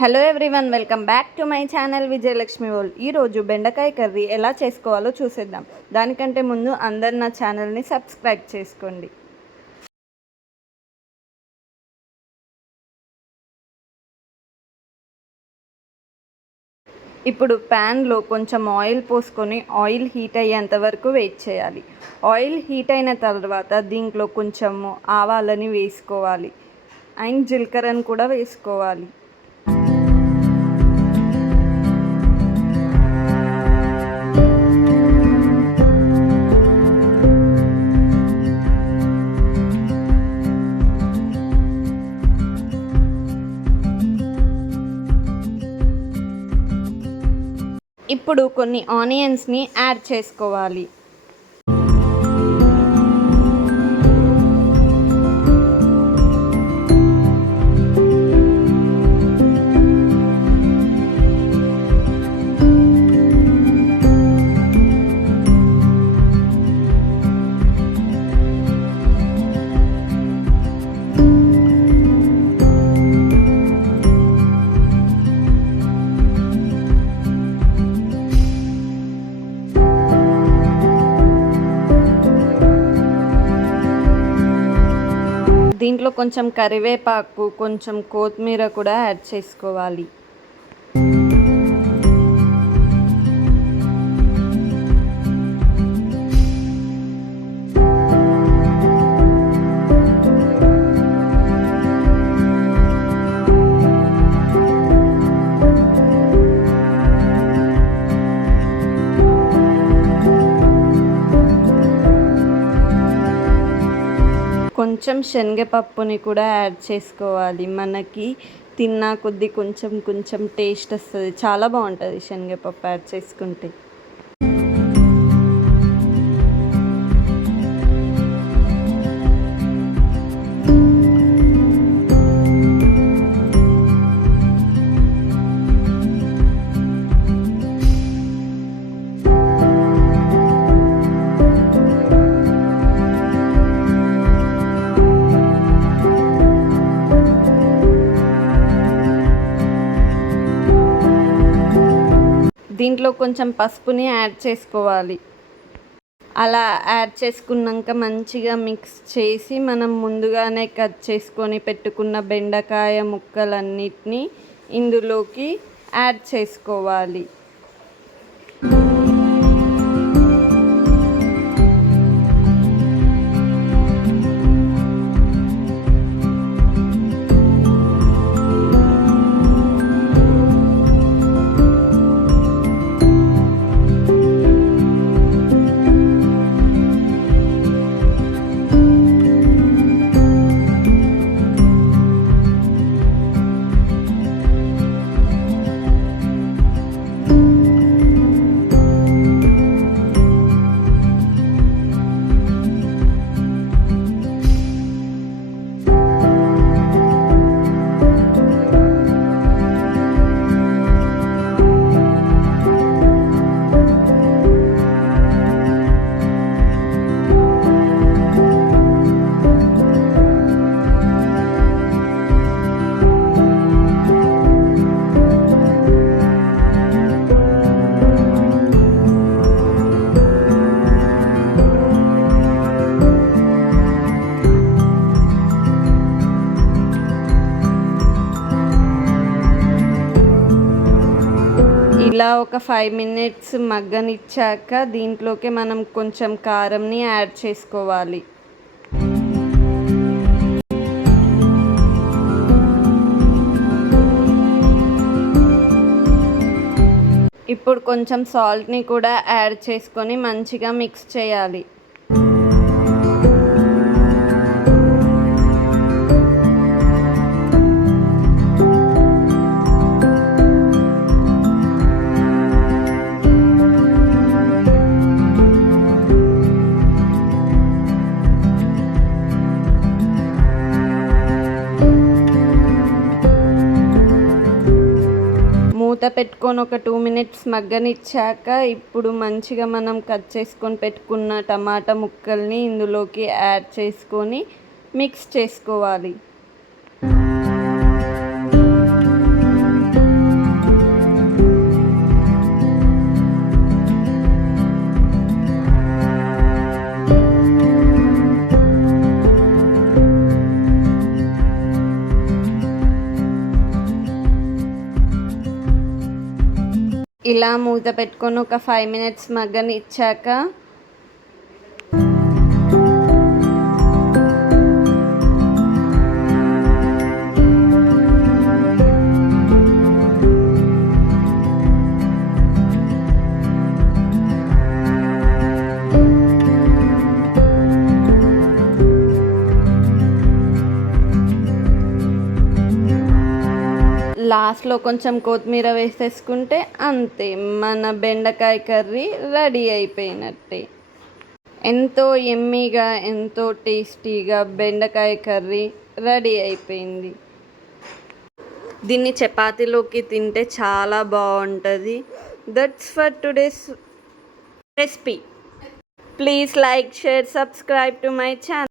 Hello everyone, welcome back to my channel Vijayalakshmi world. ఈరోజు బెండకాయ curry ఎలా చేసుకోవాలో చూసేద్దాం. దానికంటే ముందు అందరు నా ఛానల్ని సబ్స్క్రైబ్ చేసుకోండి. ఇప్పుడు ప్యాన్లో కొంచెం ఆయిల్ పోసుకొని ఆయిల్ హీట్ అయ్యేంత వరకు వెయిట్ చేయాలి. ఆయిల్ హీట్ అయిన తర్వాత దీంట్లో కొంచెము ఆవాలని వేసుకోవాలి అండ్ జీలకర్రను కూడా వేసుకోవాలి. ఇప్పుడు కొన్ని ఆనియన్స్ని యాడ్ చేసుకోవాలి. దీంట్లో కొంచెం కరివేపాకు, కొంచెం కొత్తిమీర కూడా యాడ్ చేసుకోవాలి. కొంచెం శనగపప్పుని కూడా యాడ్ చేసుకోవాలి. మనకి తిన్నా కొద్దీ కొంచెం కొంచెం టేస్ట్ వస్తుంది, చాలా బాగుంటుంది శనగపప్పు యాడ్ చేసుకుంటే. దీంట్లో కొంచెం పసుపుని యాడ్ చేసుకోవాలి. అలా యాడ్ చేసుకున్నాక మంచిగా మిక్స్ చేసి మనం ముందుగానే కట్ చేసుకొని పెట్టుకున్న బెండకాయ ముక్కలన్నిటినీ ఇందులోకి యాడ్ చేసుకోవాలి. ఇలా ఒక 5 minutes మగ్గనిచ్చాక దీంట్లోకి మనం కొంచెం కారంని యాడ్ చేసుకోవాలి. ఇప్పుడు కొంచెం సాల్ట్ని కూడా యాడ్ చేసుకొని మంచిగా మిక్స్ చేయాలి. మూత పెట్టుకొని ఒక 2 minutes మగ్గనిచ్చాక ఇప్పుడు మంచిగా మనం కట్ చేసుకొని పెట్టుకున్న టమాటా ముక్కల్ని ఇందులోకి యాడ్ చేసుకొని మిక్స్ చేసుకోవాలి. ఇలా మూత పెట్టుకొని ఒక 5 మినిట్స్ మగ్గనిచ్చాక లాస్ట్లో కొంచెం కొత్తిమీర వేసేసుకుంటే అంతే, మన బెండకాయ కర్రీ రెడీ అయిపోయినట్టే. ఎంతో యమ్మీగా ఎంతో టేస్టీగా బెండకాయ కర్రీ రెడీ అయిపోయింది. దీన్ని చపాతీలోకి తింటే చాలా బాగుంటుంది. That's for today's recipe. Please like, share, subscribe to my channel.